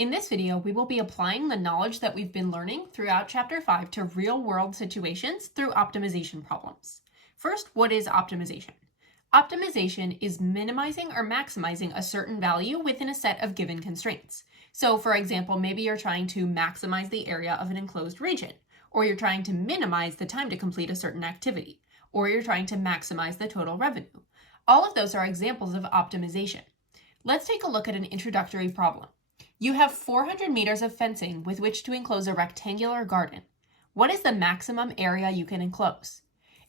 In this video, we will be applying the knowledge that we've been learning throughout Chapter 5 to real-world situations through optimization problems. First, what is optimization? Optimization is minimizing or maximizing a certain value within a set of given constraints. So, for example, maybe you're trying to maximize the area of an enclosed region, or you're trying to minimize the time to complete a certain activity, or you're trying to maximize the total revenue. All of those are examples of optimization. Let's take a look at an introductory problem. You have 400 meters of fencing with which to enclose a rectangular garden. What is the maximum area you can enclose?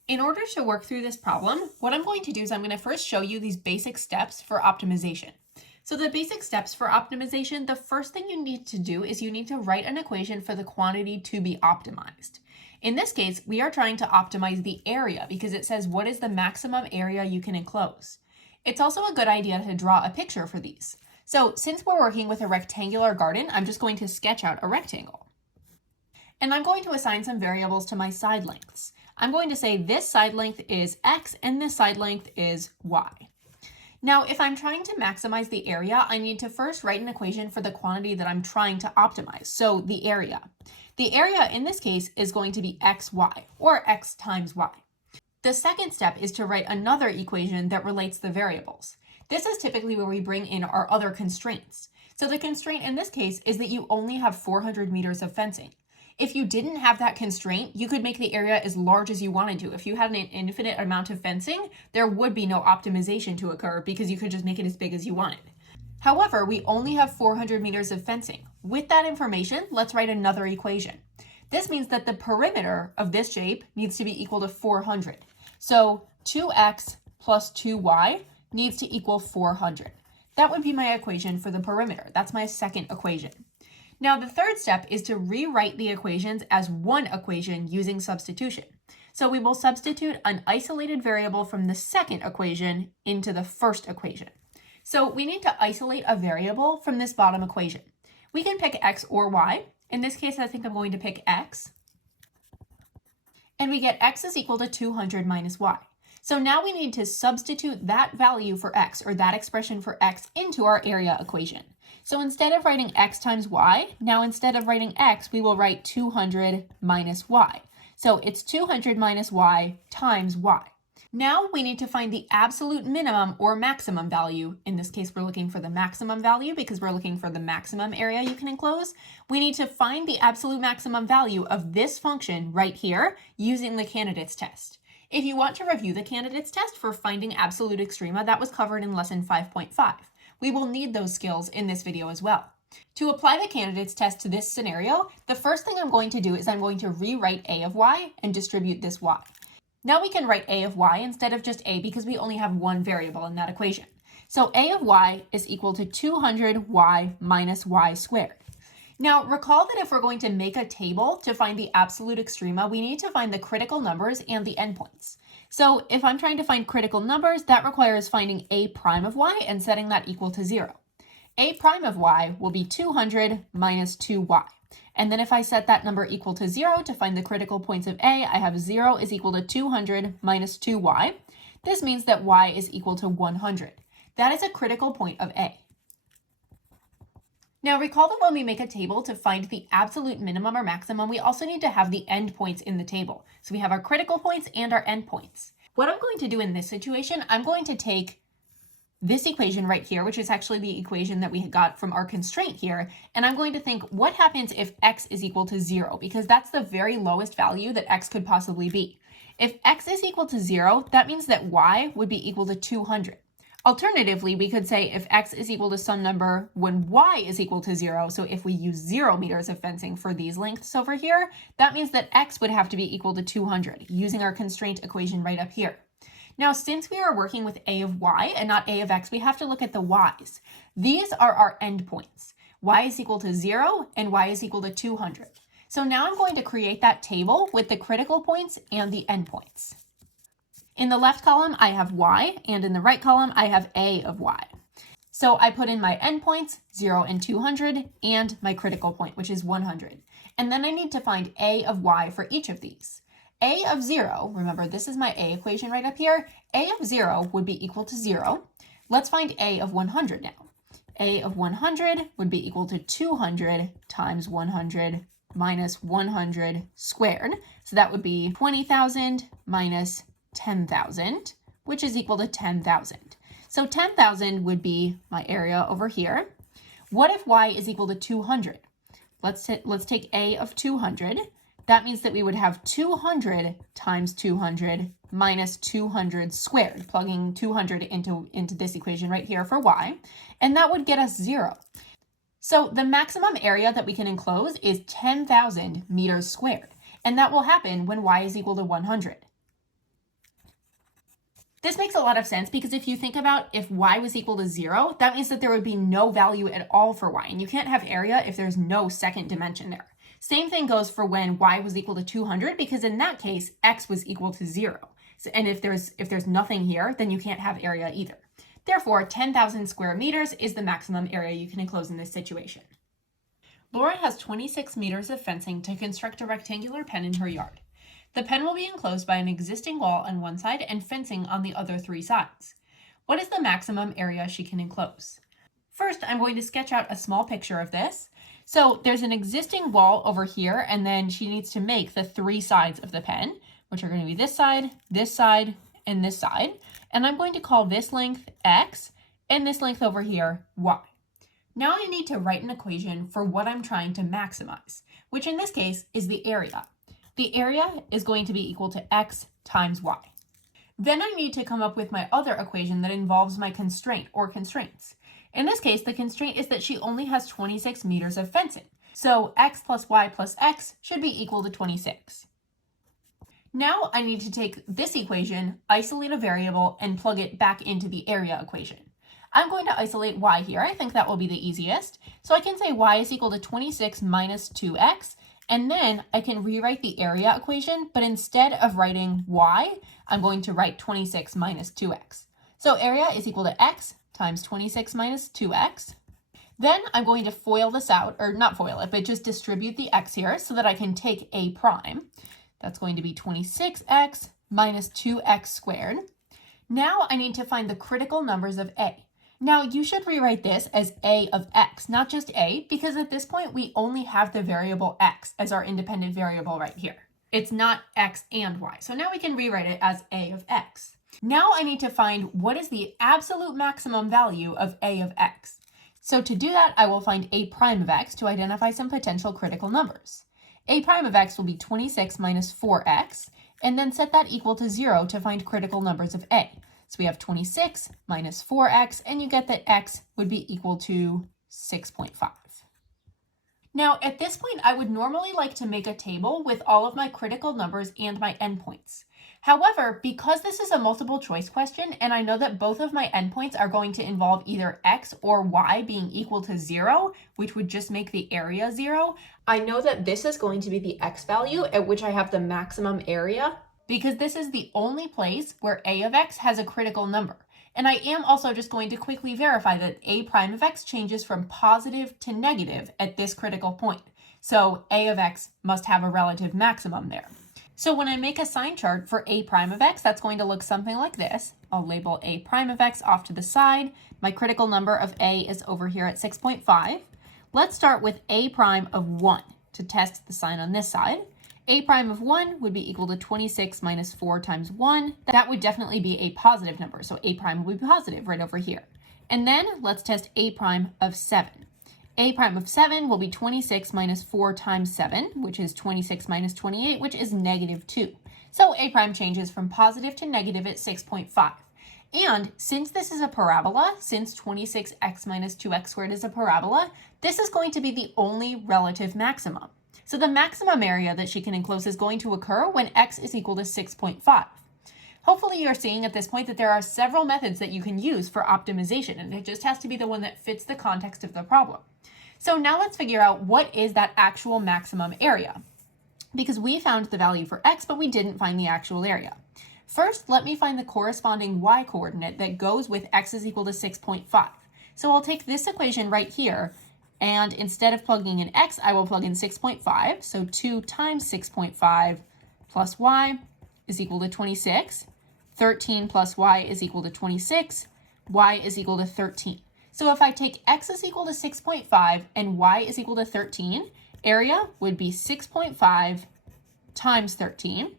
In order to work through this problem, what I'm going to do is I'm going to first show you these basic steps for optimization. So the basic steps for optimization, the first thing you need to do is you need to write an equation for the quantity to be optimized. In this case, we are trying to optimize the area because it says what is the maximum area you can enclose. It's also a good idea to draw a picture for these. So since we're working with a rectangular garden, I'm just going to sketch out a rectangle. And I'm going to assign some variables to my side lengths. I'm going to say this side length is x and this side length is y. Now, if I'm trying to maximize the area, I need to first write an equation for the quantity that I'm trying to optimize, so the area. The area in this case is going to be xy, or x times y. The second step is to write another equation that relates the variables. This is typically where we bring in our other constraints. So the constraint in this case is that you only have 400 meters of fencing. If you didn't have that constraint, you could make the area as large as you wanted to. If you had an infinite amount of fencing, there would be no optimization to occur because you could just make it as big as you wanted. However, we only have 400 meters of fencing. With that information, let's write another equation. This means that the perimeter of this shape needs to be equal to 400. So 2x plus 2y needs to equal 400. That would be my equation for the perimeter. That's my second equation. Now, the third step is to rewrite the equations as one equation using substitution. So we will substitute an isolated variable from the second equation into the first equation. So we need to isolate a variable from this bottom equation. We can pick x or y. In this case, I think I'm going to pick x. And we get x is equal to 200 minus y. So now we need to substitute that value for x, or that expression for x, into our area equation. So instead of writing x times y, now instead of writing x, we will write 200 minus y. So it's 200 minus y times y. Now we need to find the absolute minimum or maximum value. In this case, we're looking for the maximum value because we're looking for the maximum area you can enclose. We need to find the absolute maximum value of this function right here using the candidates test. If you want to review the candidates test for finding absolute extrema, that was covered in lesson 5.5. We will need those skills in this video as well. To apply the candidates test to this scenario, the first thing I'm going to do is I'm going to rewrite a of y and distribute this y. Now we can write a of y instead of just a because we only have one variable in that equation. So a of y is equal to 200y minus y squared. Now recall that if we're going to make a table to find the absolute extrema, we need to find the critical numbers and the endpoints. So if I'm trying to find critical numbers, that requires finding a prime of y and setting that equal to 0. A prime of y will be 200 minus 2y. And then if I set that number equal to 0 to find the critical points of a, I have 0 is equal to 200 minus 2y. This means that y is equal to 100. That is a critical point of a. Now recall that when we make a table to find the absolute minimum or maximum, we also need to have the endpoints in the table. So we have our critical points and our endpoints. What I'm going to do in this situation, I'm going to take this equation right here, which is actually the equation that we got from our constraint here, and I'm going to think what happens if x is equal to 0, because that's the very lowest value that x could possibly be. If x is equal to 0, that means that y would be equal to 200. Alternatively, we could say if x is equal to some number when y is equal to 0, so if we use 0 meters of fencing for these lengths over here, that means that x would have to be equal to 200, using our constraint equation right up here. Now, since we are working with a of y and not a of x, we have to look at the y's. These are our endpoints. Y is equal to 0 and y is equal to 200. So now I'm going to create that table with the critical points and the endpoints. In the left column, I have y, and in the right column, I have a of y. So I put in my endpoints, 0 and 200, and my critical point, which is 100. And then I need to find a of y for each of these. A of 0, remember this is my a equation right up here, a of 0 would be equal to 0. Let's find a of 100 now. a of 100 would be equal to 200 times 100 minus 100 squared. So that would be 20,000 minus 10,000, which is equal to 10,000. So 10,000 would be my area over here. What if y is equal to 200? Let's take a of 200. That means that we would have 200 times 200 minus 200 squared, plugging 200 into this equation right here for y, and that would get us 0. So the maximum area that we can enclose is 10,000 meters squared, and that will happen when y is equal to 100. This makes a lot of sense because if you think about if y was equal to 0, that means that there would be no value at all for y, and you can't have area if there's no second dimension there. Same thing goes for when y was equal to 200, because in that case, x was equal to 0. So, and if there's nothing here, then you can't have area either. Therefore, 10,000 square meters is the maximum area you can enclose in this situation. Laura has 26 meters of fencing to construct a rectangular pen in her yard. The pen will be enclosed by an existing wall on one side and fencing on the other 3 sides. What is the maximum area she can enclose? First, I'm going to sketch out a small picture of this. So there's an existing wall over here, and then she needs to make the 3 sides of the pen, which are going to be this side, and this side. And I'm going to call this length x, and this length over here y. Now I need to write an equation for what I'm trying to maximize, which in this case is the area. The area is going to be equal to x times y. Then I need to come up with my other equation that involves my constraint or constraints. In this case, the constraint is that she only has 26 meters of fencing. So x plus y plus x should be equal to 26. Now I need to take this equation, isolate a variable, and plug it back into the area equation. I'm going to isolate y here. I think that will be the easiest. So I can say y is equal to 26 minus 2x, and then I can rewrite the area equation, but instead of writing y, I'm going to write 26 minus 2x. So area is equal to x times 26 minus 2x. Then I'm going to FOIL this out, or not FOIL it, but just distribute the x here so that I can take a prime. That's going to be 26x minus 2x squared. Now I need to find the critical numbers of a. Now you should rewrite this as a of x, not just a, because at this point we only have the variable x as our independent variable right here. It's not x and y. So now we can rewrite it as a of x. Now I need to find what is the absolute maximum value of a of x. So to do that, I will find a prime of x to identify some potential critical numbers. A prime of x will be 26 minus 4x, and then set that equal to 0 to find critical numbers of a. So we have 26 minus 4x, and you get that x would be equal to 6.5. Now, at this point, I would normally like to make a table with all of my critical numbers and my endpoints. However, because this is a multiple choice question, and I know that both of my endpoints are going to involve either x or y being equal to 0, which would just make the area 0, I know that this is going to be the x value at which I have the maximum area, because this is the only place where a of x has a critical number. And I am also just going to quickly verify that a prime of x changes from positive to negative at this critical point. So a of x must have a relative maximum there. So when I make a sign chart for a prime of x, that's going to look something like this. I'll label a prime of x off to the side. My critical number of a is over here at 6.5. Let's start with a prime of 1 to test the sign on this side. A prime of 1 would be equal to 26 minus 4 times 1. That would definitely be a positive number, so a prime would be positive right over here. And then let's test a prime of 7. A prime of 7 will be 26 minus 4 times 7, which is 26 minus 28, which is negative 2. So a prime changes from positive to negative at 6.5. And since this is a parabola, since 26x minus 2x squared is a parabola, this is going to be the only relative maximum. So the maximum area that she can enclose is going to occur when x is equal to 6.5. Hopefully you're seeing at this point that there are several methods that you can use for optimization, and it just has to be the one that fits the context of the problem. So now let's figure out what is that actual maximum area, because we found the value for x, but we didn't find the actual area. First, let me find the corresponding y coordinate that goes with x is equal to 6.5. So I'll take this equation right here, and instead of plugging in x, I will plug in 6.5. So 2 times 6.5 plus y is equal to 26. 13 plus y is equal to 26. Y is equal to 13. So if I take x is equal to 6.5 and y is equal to 13, area would be 6.5 times 13.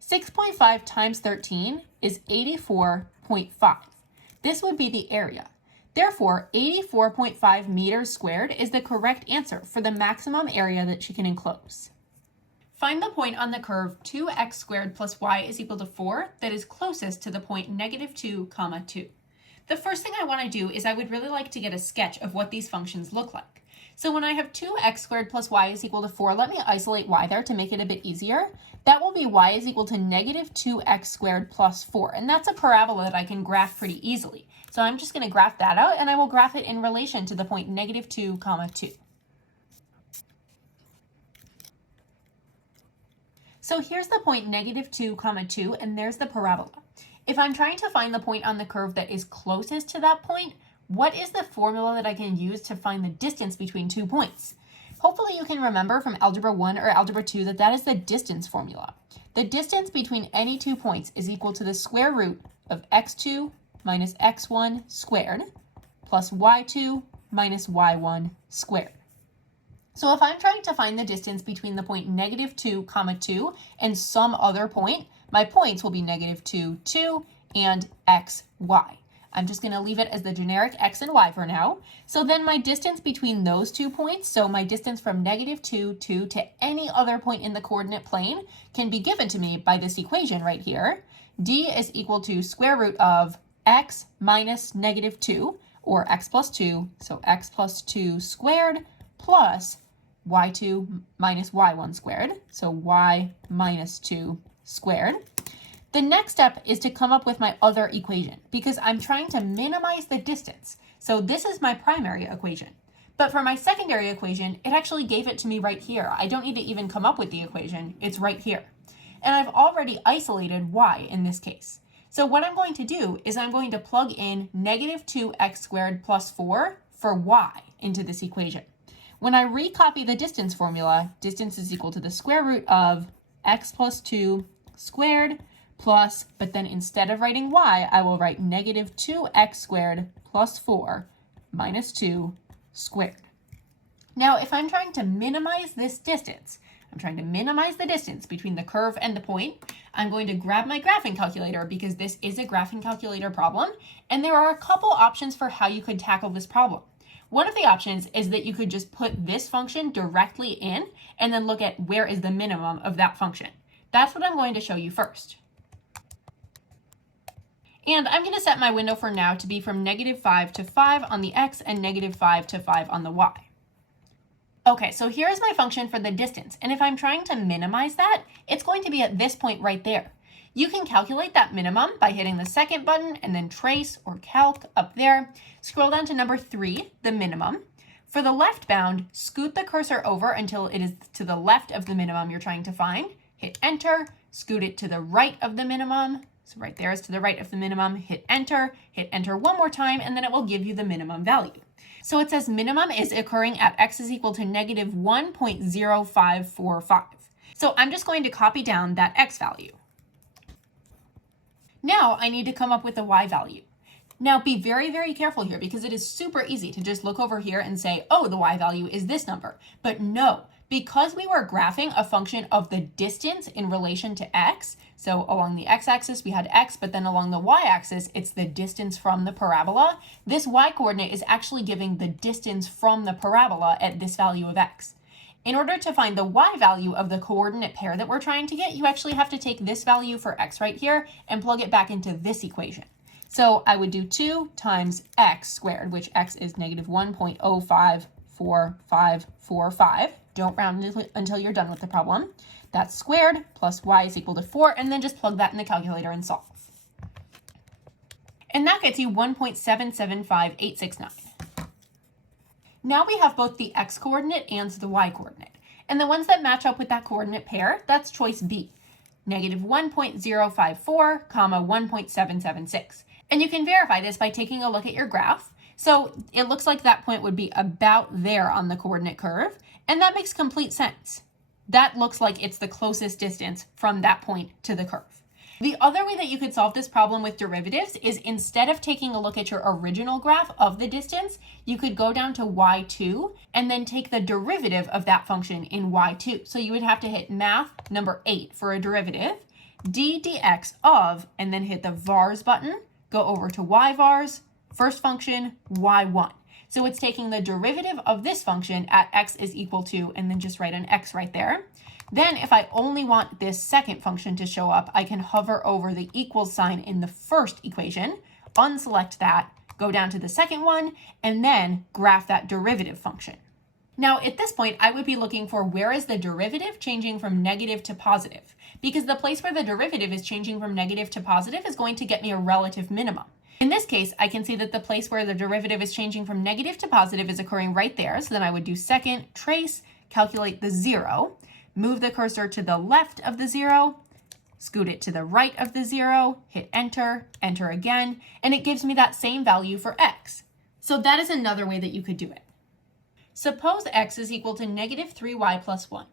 6.5 times 13 is 84.5. This would be the area. Therefore, 84.5 meters squared is the correct answer for the maximum area that she can enclose. Find the point on the curve 2x squared plus y is equal to 4 that is closest to the point -2, 2. The first thing I want to do is I would really like to get a sketch of what these functions look like. So when I have 2x squared plus y is equal to 4, let me isolate y there to make it a bit easier. That will be y is equal to -2x squared plus 4, and that's a parabola that I can graph pretty easily. So I'm just going to graph that out, and I will graph it in relation to the point -2, 2. So here's the point -2, 2, and there's the parabola. If I'm trying to find the point on the curve that is closest to that point, what is the formula that I can use to find the distance between 2 points? Hopefully you can remember from Algebra 1 or Algebra 2 that that is the distance formula. The distance between any 2 points is equal to the square root of x2 minus x1 squared plus y2 minus y1 squared. So if I'm trying to find the distance between the point -2, 2 and some other point, my points will be -2, 2 and x, y. I'm just going to leave it as the generic x and y for now. So then my distance between those 2 points, so my distance from -2, 2 to any other point in the coordinate plane can be given to me by this equation right here. D is equal to square root of x minus -2, or x plus 2, so x plus 2 squared plus y2 minus y1 squared, so y minus 2 squared. The next step is to come up with my other equation because I'm trying to minimize the distance. So this is my primary equation. But for my secondary equation, it actually gave it to me right here. I don't need to even come up with the equation. It's right here. And I've already isolated y in this case. So what I'm going to do is I'm going to plug in -2x squared plus 4 for y into this equation. When I recopy the distance formula, distance is equal to the square root of x plus 2 squared plus, but then instead of writing y, I will write -2x squared plus 4 minus 2 squared. Now, if I'm trying to minimize this distance, I'm trying to minimize the distance between the curve and the point, I'm going to grab my graphing calculator because this is a graphing calculator problem, and there are a couple options for how you could tackle this problem. One of the options is that you could just put this function directly in and then look at where is the minimum of that function. That's what I'm going to show you first. And I'm going to set my window for now to be from -5 to 5 on the x and -5 to 5 on the y. Okay, so here is my function for the distance, and if I'm trying to minimize that, it's going to be at this point right there. You can calculate that minimum by hitting the second button and then trace or calc up there. Scroll down to number 3, the minimum. For the left bound, scoot the cursor over until it is to the left of the minimum you're trying to find. Hit enter, scoot it to the right of the minimum. So right there is to the right of the minimum, hit enter one more time, and then it will give you the minimum value. So it says minimum is occurring at x is equal to -1.0545. So I'm just going to copy down that x value. Now I need to come up with the y value. Now be very, very careful here because it is super easy to just look over here and say, oh, the y value is this number. But no, because we were graphing a function of the distance in relation to x, so along the x-axis we had x, but then along the y-axis it's the distance from the parabola, this y-coordinate is actually giving the distance from the parabola at this value of x. In order to find the y value of the coordinate pair that we're trying to get, you actually have to take this value for x right here and plug it back into this equation. So I would do 2 times x squared, which x is -1.054545. Don't round until you're done with the problem. That's squared plus y is equal to 4, and then just plug that in the calculator and solve. And that gets you 1.775869. Now we have both the x coordinate and the y coordinate. And the ones that match up with that coordinate pair, that's choice B, -1.054, 1.776. And you can verify this by taking a look at your graph. So it looks like that point would be about there on the coordinate curve, and that makes complete sense. That looks like it's the closest distance from that point to the curve. The other way that you could solve this problem with derivatives is instead of taking a look at your original graph of the distance, you could go down to y2 and then take the derivative of that function in y2. So you would have to hit math number 8 for a derivative, d dx of, and then hit the vars button, go over to y vars, first function, y1. So it's taking the derivative of this function at x is equal to, and then just write an x right there. Then if I only want this second function to show up, I can hover over the equals sign in the first equation, unselect that, go down to the second one, and then graph that derivative function. Now at this point, I would be looking for where is the derivative changing from negative to positive, because the place where the derivative is changing from negative to positive is going to get me a relative minimum. In this case, I can see that the place where the derivative is changing from negative to positive is occurring right there. So then I would do second, trace, calculate the 0, move the cursor to the left of the 0, scoot it to the right of the 0, hit enter, enter again, and it gives me that same value for x. So that is another way that you could do it. Suppose x is equal to negative 3y plus 1.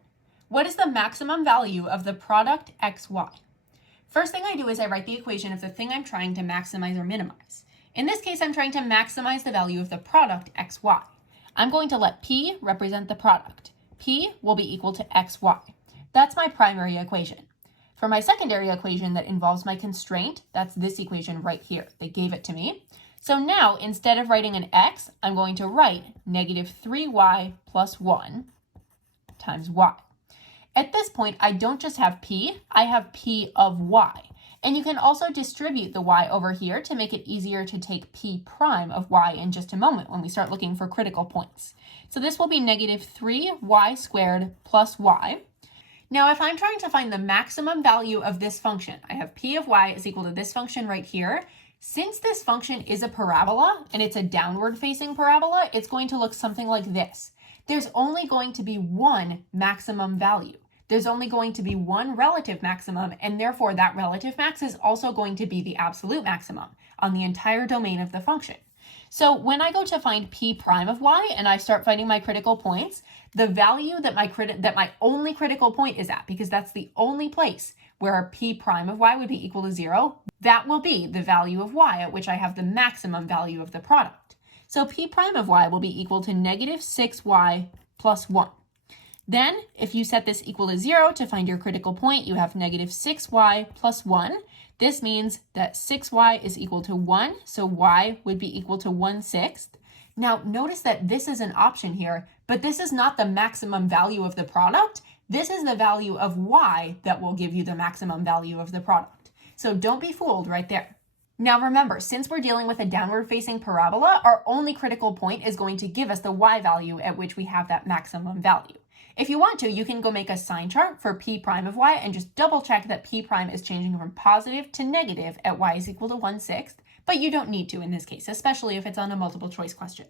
What is the maximum value of the product xy? First thing I do is I write the equation of the thing I'm trying to maximize or minimize. In this case, I'm trying to maximize the value of the product xy. I'm going to let p represent the product. P will be equal to xy. That's my primary equation. For my secondary equation that involves my constraint, that's this equation right here. They gave it to me. So now, instead of writing an x, I'm going to write negative 3y plus 1 times y. At this point, I don't just have p, I have p of y. And you can also distribute the y over here to make it easier to take p prime of y in just a moment when we start looking for critical points. So this will be negative 3y squared plus y. Now, if I'm trying to find the maximum value of this function, I have p of y is equal to this function right here. Since this function is a parabola, and it's a downward-facing parabola, it's going to look something like this. There's only going to be one maximum value. There's only going to be one relative maximum, and therefore that relative max is also going to be the absolute maximum on the entire domain of the function. So when I go to find p prime of y and I start finding my critical points, the value that my only critical point is at, because that's the only place where p prime of y would be equal to 0, that will be the value of y at which I have the maximum value of the product. So p prime of y will be equal to negative 6y plus 1. Then, if you set this equal to 0 to find your critical point, you have negative 6y plus 1. This means that 6y is equal to 1, so y would be equal to 1/6. Now, notice that this is an option here, but this is not the maximum value of the product. This is the value of y that will give you the maximum value of the product. So don't be fooled right there. Now remember, since we're dealing with a downward-facing parabola, our only critical point is going to give us the y value at which we have that maximum value. If you want to, you can go make a sign chart for p prime of y and just double check that p prime is changing from positive to negative at y is equal to 1/6, but you don't need to in this case, especially if it's on a multiple choice question.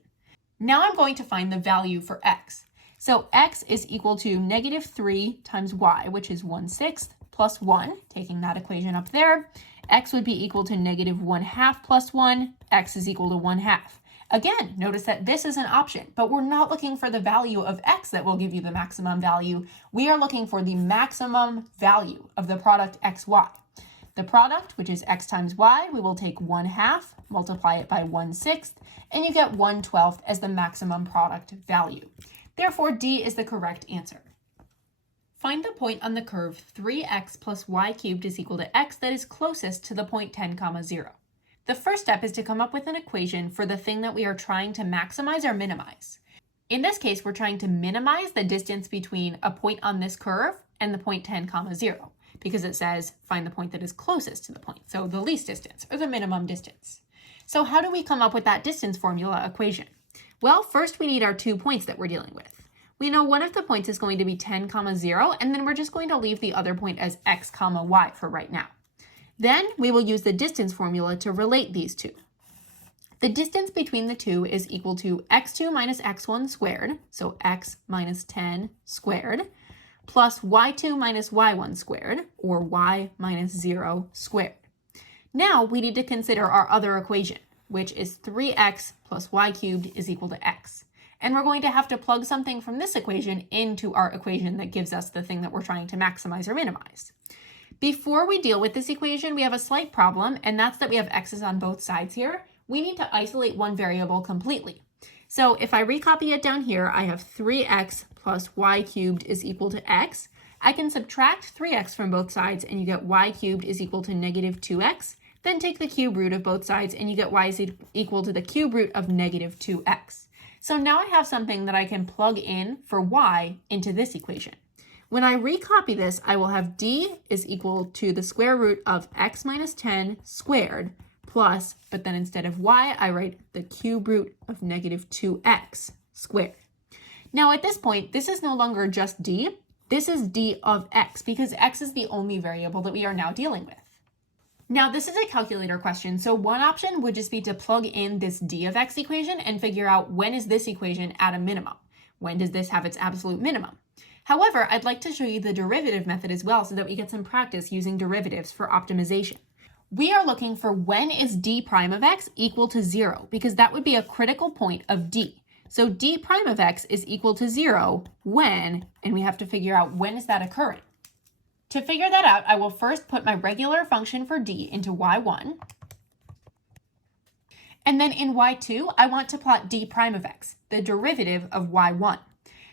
Now I'm going to find the value for x. So x is equal to negative 3 times y, which is 1/6 plus 1, taking that equation up there. X would be equal to negative 1/2 plus 1, x is equal to 1/2. Again, notice that this is an option, but we're not looking for the value of x that will give you the maximum value. We are looking for the maximum value of the product xy. The product, which is x times y, we will take 1/2, multiply it by 1/6, and you get 1/12 as the maximum product value. Therefore, D is the correct answer. Find the point on the curve 3x plus y cubed is equal to x that is closest to the point 10, 0. The first step is to come up with an equation for the thing that we are trying to maximize or minimize. In this case, we're trying to minimize the distance between a point on this curve and the point 10, 0, because it says find the point that is closest to the point, so the least distance or the minimum distance. So how do we come up with that distance formula equation? Well, first we need our 2 points that we're dealing with. We know one of the points is going to be 10, 0, and then we're just going to leave the other point as x, y for right now. Then we will use the distance formula to relate these two. The distance between the two is equal to x2 minus x1 squared, so x minus 10 squared, plus y2 minus y1 squared, or y minus 0 squared. Now we need to consider our other equation, which is 3x plus y cubed is equal to x. And we're going to have to plug something from this equation into our equation that gives us the thing that we're trying to maximize or minimize. Before we deal with this equation, we have a slight problem, and that's that we have x's on both sides here. We need to isolate one variable completely. So if I recopy it down here, I have 3x plus y cubed is equal to x. I can subtract 3x from both sides, and you get y cubed is equal to negative 2x. Then take the cube root of both sides, and you get y is equal to the cube root of negative 2x. So now I have something that I can plug in for y into this equation. When I recopy this, I will have d is equal to the square root of x minus 10 squared plus, but then instead of y, I write the cube root of negative 2x squared. Now at this point, this is no longer just d. This is d of x because x is the only variable that we are now dealing with. Now this is a calculator question, so one option would just be to plug in this d of x equation and figure out when is this equation at a minimum? When does this have its absolute minimum? However, I'd like to show you the derivative method as well so that we get some practice using derivatives for optimization. We are looking for when is d prime of x equal to 0 because that would be a critical point of d. So d prime of x is equal to 0 when, and we have to figure out when is that occurring. To figure that out, I will first put my regular function for d into y1. And then in y2, I want to plot d prime of x, the derivative of y1.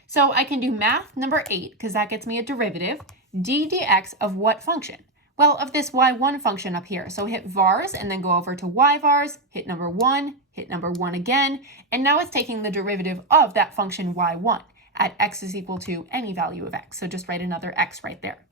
So I can do math number 8, because that gets me a derivative, d dx of what function? Well, of this y1 function up here. So hit vars and then go over to y vars, hit number 1, hit number 1 again, and now it's taking the derivative of that function y1 at x is equal to any value of x. So just write another x right there.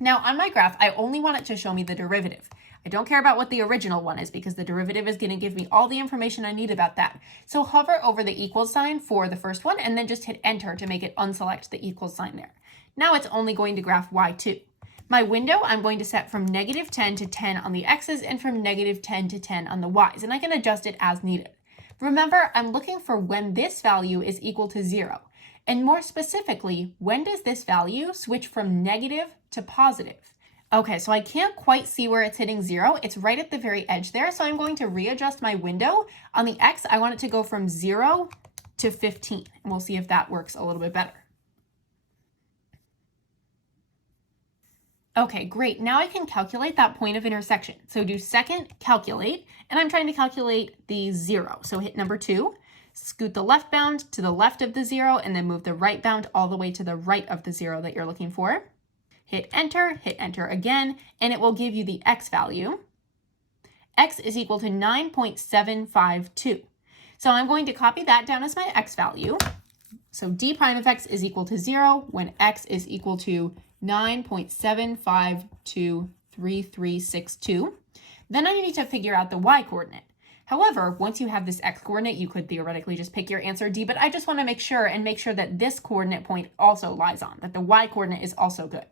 Now on my graph, I only want it to show me the derivative. I don't care about what the original one is because the derivative is going to give me all the information I need about that. So hover over the equal sign for the first one and then just hit enter to make it unselect the equal sign there. Now it's only going to graph y2. My window, I'm going to set from negative 10 to 10 on the x's and from negative 10 to 10 on the y's, and I can adjust it as needed. Remember, I'm looking for when this value is equal to 0. And more specifically, when does this value switch from negative to positive? Okay, so I can't quite see where it's hitting 0. It's right at the very edge there, so I'm going to readjust my window. On the x, I want it to go from 0 to 15, and we'll see if that works a little bit better. Okay, great. Now I can calculate that point of intersection. So do second calculate, and I'm trying to calculate the 0. So hit number 2. Scoot the left bound to the left of the 0 and then move the right bound all the way to the right of the 0 that you're looking for. Hit enter again, and it will give you the x value. X is equal to 9.752. So I'm going to copy that down as my x value. So d prime of x is equal to 0 when x is equal to 9.7523362. Then I need to figure out the y coordinate. However, once you have this x coordinate, you could theoretically just pick your answer d, but I just want to make sure that this coordinate point also lies on, that the y coordinate is also good.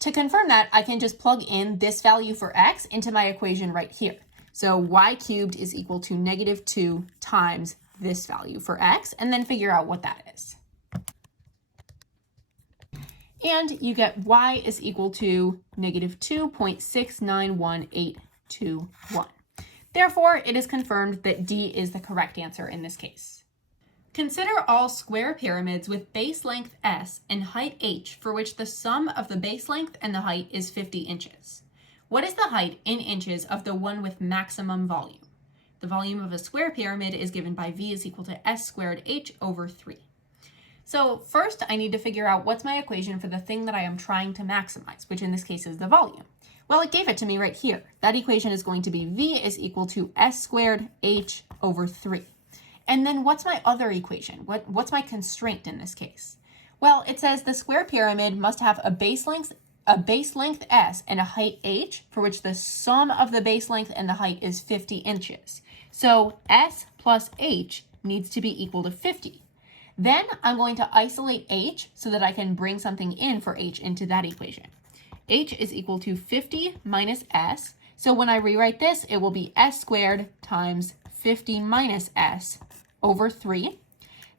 To confirm that, I can just plug in this value for x into my equation right here. So y cubed is equal to negative 2 times this value for x, and then figure out what that is. And you get y is equal to negative 2.691821. Therefore, it is confirmed that D is the correct answer in this case. Consider all square pyramids with base length S and height H for which the sum of the base length and the height is 50 inches. What is the height in inches of the one with maximum volume? The volume of a square pyramid is given by V is equal to S squared H over 3. So first, I need to figure out what's my equation for the thing that I am trying to maximize, which in this case is the volume. Well, it gave it to me right here. That equation is going to be V is equal to S squared H over 3. And then what's my other equation? What's my constraint in this case? Well, it says the square pyramid must have a base length S and a height H for which the sum of the base length and the height is 50 inches. So S plus H needs to be equal to 50. Then I'm going to isolate H so that I can bring something in for H into that equation. H is equal to 50 minus S. So when I rewrite this, it will be S squared times 50 minus S over 3.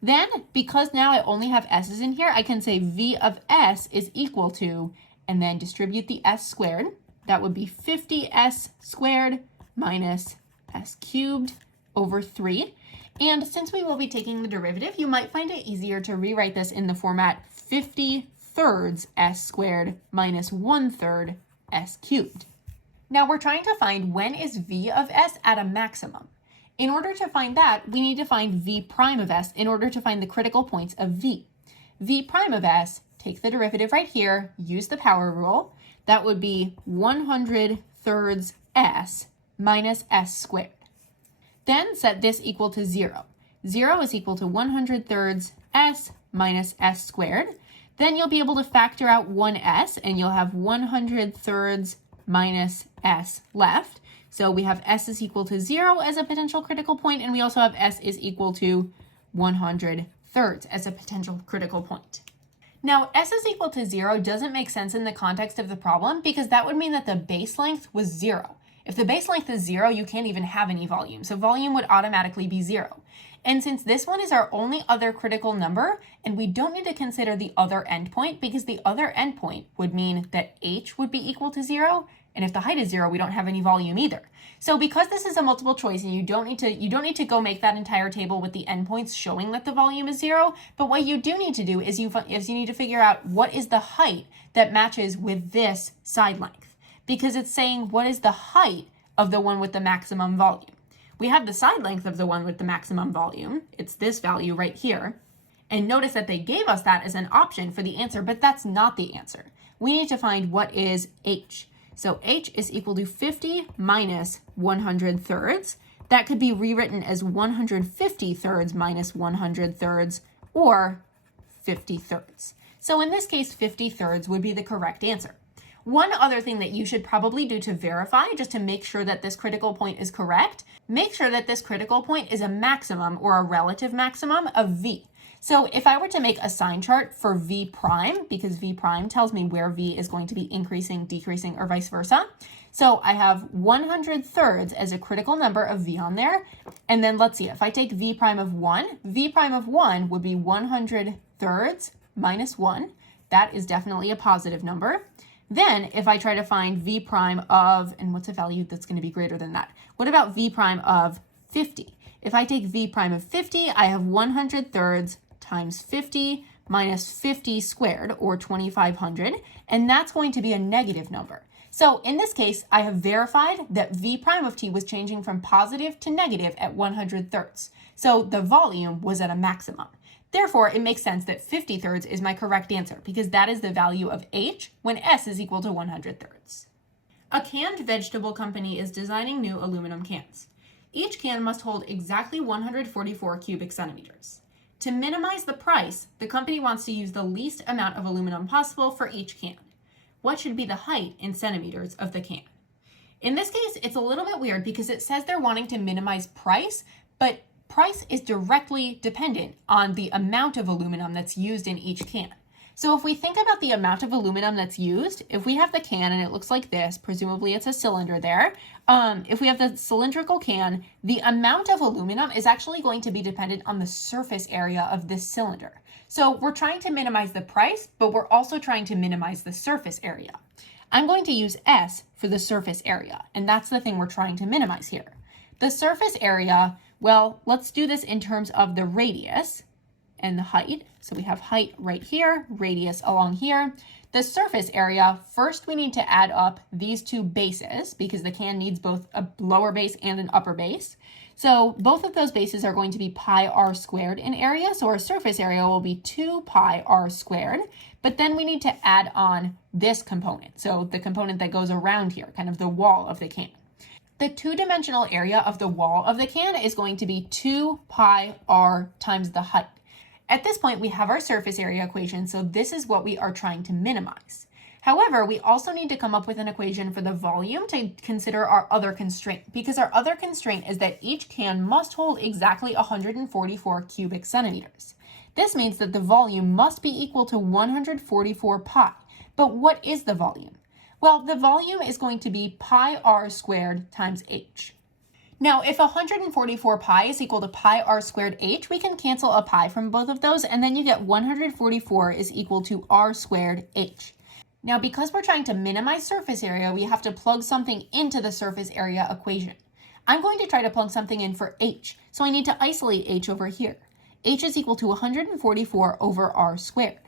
Then, because now I only have S's in here, I can say V of S is equal to, and then distribute the S squared. That would be 50S squared minus S cubed over 3. And since we will be taking the derivative, you might find it easier to rewrite this in the format 50 thirds S squared minus 1/3 s cubed. Now we're trying to find when is v of s at a maximum. In order to find that, we need to find v prime of s in order to find the critical points of v. V prime of s, take the derivative right here, use the power rule. That would be 100 thirds s minus s squared. Then set this equal to 0. 0 is equal to 100 thirds s minus s squared. Then you'll be able to factor out 1s, and you'll have 100 thirds minus s left. So we have s is equal to 0 as a potential critical point, and we also have s is equal to 100 thirds as a potential critical point. Now, s is equal to 0 doesn't make sense in the context of the problem because that would mean that the base length was 0. If the base length is 0, you can't even have any volume, so volume would automatically be 0. And since this one is our only other critical number, and we don't need to consider the other endpoint because the other endpoint would mean that h would be equal to 0, and if the height is 0, we don't have any volume either. So because this is a multiple choice and you don't need to go make that entire table with the endpoints showing that the volume is 0, but what you do need to do is you need to figure out what is the height that matches with this side length, because it's saying what is the height of the one with the maximum volume. We have the side length of the one with the maximum volume. It's this value right here. And notice that they gave us that as an option for the answer, but that's not the answer. We need to find what is h. So h is equal to 50 minus 100 thirds. That could be rewritten as 150 thirds minus 100 thirds, or 50 thirds. So in this case, 50 thirds would be the correct answer. One other thing that you should probably do to verify, just to make sure that this critical point is correct, make sure that this critical point is a maximum or a relative maximum of v. So if I were to make a sign chart for v prime, because v prime tells me where v is going to be increasing, decreasing, or vice versa. So I have 100 thirds as a critical number of v on there. And then let's see, if I take v prime of 1 would be 100 thirds minus 1. That is definitely a positive number. Then if I try to find v prime of, and what's a value that's going to be greater than that? What about v prime of 50? If I take v prime of 50, I have 100 thirds times 50 minus 50 squared, or 2,500, and that's going to be a negative number. So in this case, I have verified that v prime of t was changing from positive to negative at 100 thirds. So the volume was at a maximum. Therefore, it makes sense that 50 thirds is my correct answer because that is the value of h when s is equal to 100 thirds. A canned vegetable company is designing new aluminum cans. Each can must hold exactly 144 cubic centimeters. To minimize the price, the company wants to use the least amount of aluminum possible for each can. What should be the height in centimeters of the can? In this case, it's a little bit weird because it says they're wanting to minimize price, but price is directly dependent on the amount of aluminum that's used in each can. So if we think about the amount of aluminum that's used, if we have the can and it looks like this, presumably it's a cylinder there, if we have the cylindrical can, the amount of aluminum is actually going to be dependent on the surface area of this cylinder. So we're trying to minimize the price, but we're also trying to minimize the surface area. I'm going to use S for the surface area, and that's the thing we're trying to minimize here. The surface area, well, let's do this in terms of the radius and the height. So we have height right here, radius along here. The surface area, first we need to add up these two bases because the can needs both a lower base and an upper base. So both of those bases are going to be pi r squared in area. So our surface area will be 2 pi r squared. But then we need to add on this component. So the component that goes around here, kind of the wall of the can. The two-dimensional area of the wall of the can is going to be 2 pi r times the height. At this point, we have our surface area equation, so this is what we are trying to minimize. However, we also need to come up with an equation for the volume to consider our other constraint, because our other constraint is that each can must hold exactly 144 cubic centimeters. This means that the volume must be equal to 144 pi. But what is the volume? Well, the volume is going to be pi r squared times h. Now, if 144 pi is equal to pi r squared h, we can cancel a pi from both of those, and then you get 144 is equal to r squared h. Now, because we're trying to minimize surface area, we have to plug something into the surface area equation. I'm going to try to plug something in for h, so I need to isolate h over here. H is equal to 144 over r squared.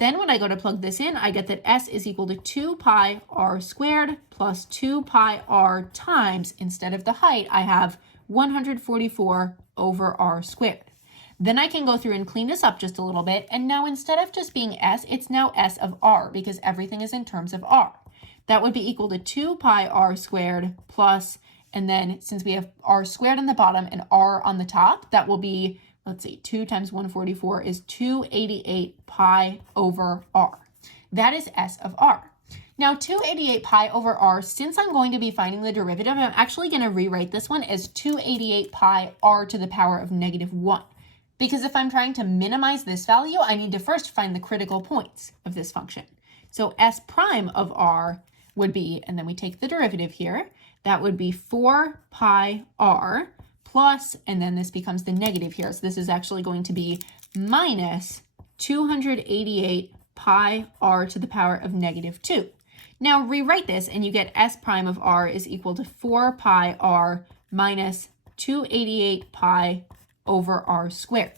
Then when I go to plug this in, I get that s is equal to 2 pi r squared plus 2 pi r times, instead of the height, I have 144 over r squared. Then I can go through and clean this up just a little bit, and now instead of just being s, it's now s of r, because everything is in terms of r. That would be equal to 2 pi r squared plus, and then since we have r squared on the bottom and r on the top, that will be, let's see, 2 times 144 is 288 pi over r. That is s of r. Now 288 pi over r, since I'm going to be finding the derivative, I'm actually going to rewrite this one as 288 pi r to the power of negative 1. Because if I'm trying to minimize this value, I need to first find the critical points of this function. So s prime of r would be, and then we take the derivative here, that would be 4 pi r plus, and then this becomes the negative here. So this is actually going to be minus 288 pi r to the power of negative 2. Now rewrite this and you get s prime of r is equal to 4 pi r minus 288 pi over r squared.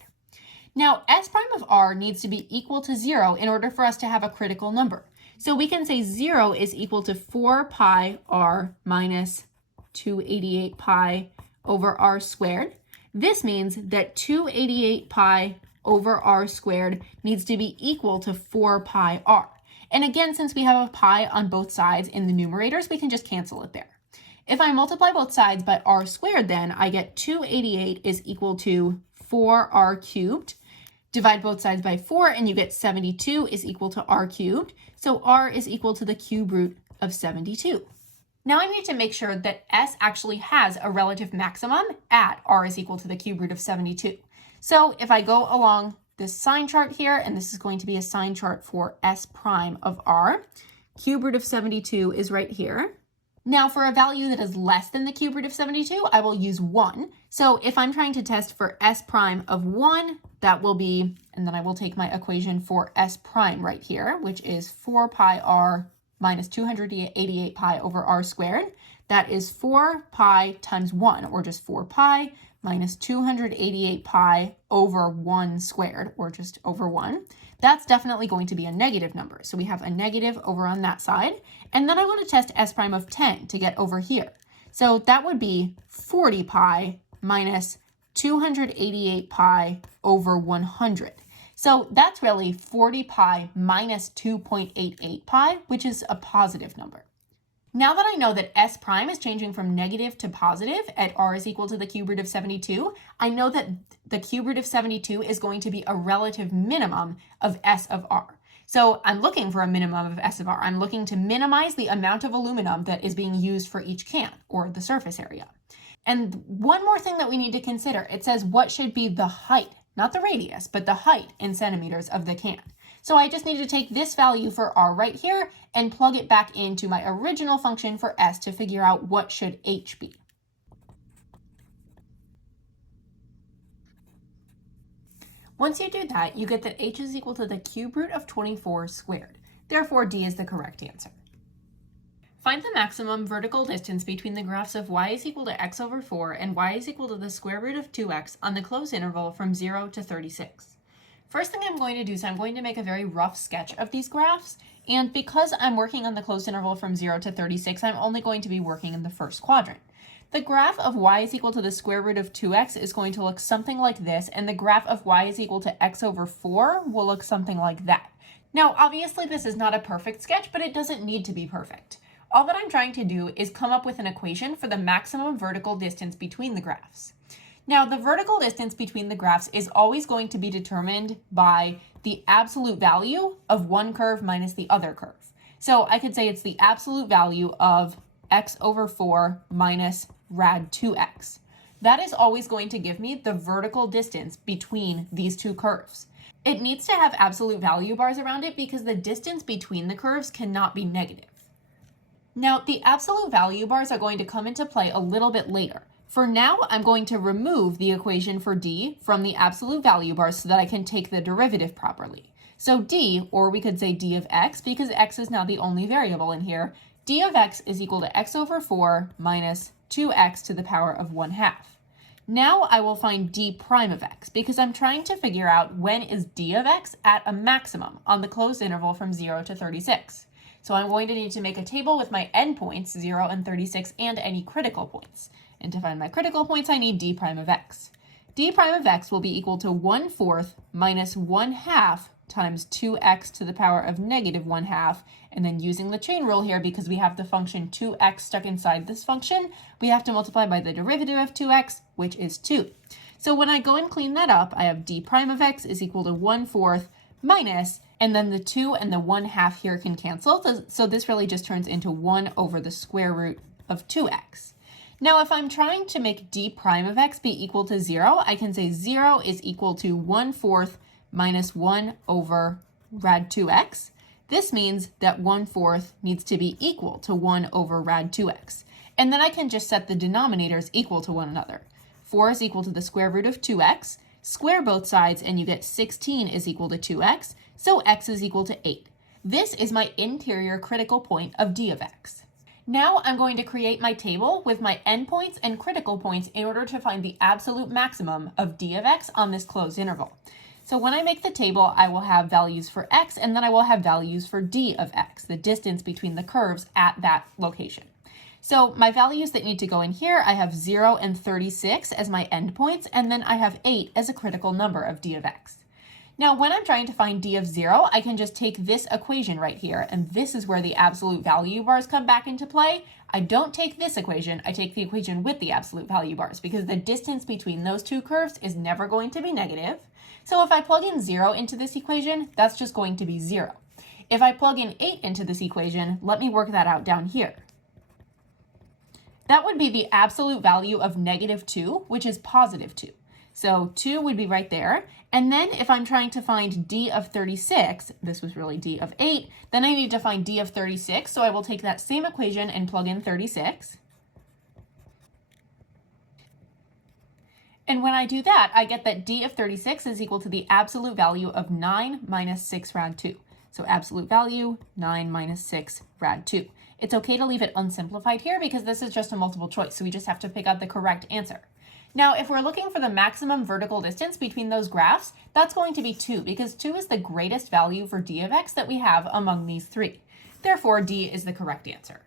Now s prime of r needs to be equal to 0 in order for us to have a critical number. So we can say 0 is equal to 4 pi r minus 288 pi over r squared. This means that 288 pi over r squared needs to be equal to 4 pi r. And again, since we have a pi on both sides in the numerators, we can just cancel it there. If I multiply both sides by r squared, then I get 288 is equal to 4r cubed. Divide both sides by 4 and you get 72 is equal to r cubed. So r is equal to the cube root of 72. Now I need to make sure that s actually has a relative maximum at r is equal to the cube root of 72. So if I go along this sign chart here, and this is going to be a sign chart for s prime of r, cube root of 72 is right here. Now for a value that is less than the cube root of 72, I will use 1. So if I'm trying to test for s prime of 1, that will be, and then I will take my equation for s prime right here, which is 4 pi r minus 288 pi over r squared. That is 4 pi times 1, or just 4 pi, minus 288 pi over 1 squared, or just over 1. That's definitely going to be a negative number. So we have a negative over on that side. And then I want to test s prime of 10 to get over here. So that would be 40 pi minus 288 pi over 100. So that's really 40 pi minus 2.88 pi, which is a positive number. Now that I know that s prime is changing from negative to positive at r is equal to the cube root of 72, I know that the cube root of 72 is going to be a relative minimum of s of r. So I'm looking for a minimum of s of r. I'm looking to minimize the amount of aluminum that is being used for each can, or the surface area. And one more thing that we need to consider, it says what should be the height, not the radius, but the height in centimeters of the can. So I just need to take this value for r right here and plug it back into my original function for s to figure out what should h be. Once you do that, you get that h is equal to the cube root of 24 squared. Therefore, D is the correct answer. Find the maximum vertical distance between the graphs of y is equal to x over 4 and y is equal to the square root of 2x on the closed interval from 0 to 36. First thing I'm going to do is I'm going to make a very rough sketch of these graphs, and because I'm working on the closed interval from 0 to 36, I'm only going to be working in the first quadrant. The graph of y is equal to the square root of 2x is going to look something like this, and the graph of y is equal to x over 4 will look something like that. Now, obviously this is not a perfect sketch, but it doesn't need to be perfect. All that I'm trying to do is come up with an equation for the maximum vertical distance between the graphs. Now, the vertical distance between the graphs is always going to be determined by the absolute value of one curve minus the other curve. So I could say it's the absolute value of x over 4 minus rad 2x. That is always going to give me the vertical distance between these two curves. It needs to have absolute value bars around it because the distance between the curves cannot be negative. Now, the absolute value bars are going to come into play a little bit later. For now, I'm going to remove the equation for D from the absolute value bars so that I can take the derivative properly. So D, or we could say D of x, because x is now the only variable in here, D of x is equal to x over 4 minus 2x to the power of 1/2. Now I will find d prime of x because I'm trying to figure out when is d of x at a maximum on the closed interval from 0 to 36. So I'm going to need to make a table with my endpoints, 0 and 36, and any critical points. And to find my critical points, I need d prime of x. D prime of x will be equal to 1/4 minus 1/2 times 2x to the power of negative 1/2. And then using the chain rule here, because we have the function 2x stuck inside this function, we have to multiply by the derivative of 2x, which is 2. So when I go and clean that up, I have d prime of x is equal to 1/4 minus, and then the 2 and the 1/2 here can cancel. So this really just turns into 1 over the square root of 2x. Now, if I'm trying to make d prime of x be equal to 0, I can say 0 is equal to 1/4 minus 1 over rad 2x. This means that 1/4 needs to be equal to 1 over rad 2x. And then I can just set the denominators equal to one another. 4 is equal to the square root of 2x. Square both sides and you get 16 is equal to 2x, so x is equal to 8. This is my interior critical point of d of x. Now I'm going to create my table with my endpoints and critical points in order to find the absolute maximum of d of x on this closed interval. So when I make the table, I will have values for x, and then I will have values for d of x, the distance between the curves at that location. So my values that need to go in here, I have 0 and 36 as my endpoints, and then I have 8 as a critical number of d of x. Now, when I'm trying to find d of 0, I can just take this equation right here, and this is where the absolute value bars come back into play. I don't take this equation, I take the equation with the absolute value bars, because the distance between those two curves is never going to be negative. So if I plug in 0 into this equation, that's just going to be 0. If I plug in 8 into this equation, let me work that out down here. That would be the absolute value of negative 2, which is positive 2. So 2 would be right there. And then if I'm trying to find d of 36, this was really d of 8, then I need to find d of 36. So I will take that same equation and plug in 36. And when I do that, I get that d of 36 is equal to the absolute value of 9 minus 6 rad 2. So absolute value, 9 minus 6 rad 2. It's okay to leave it unsimplified here because this is just a multiple choice, so we just have to pick out the correct answer. Now, if we're looking for the maximum vertical distance between those graphs, that's going to be 2 because 2 is the greatest value for d of x that we have among these three. Therefore, D is the correct answer.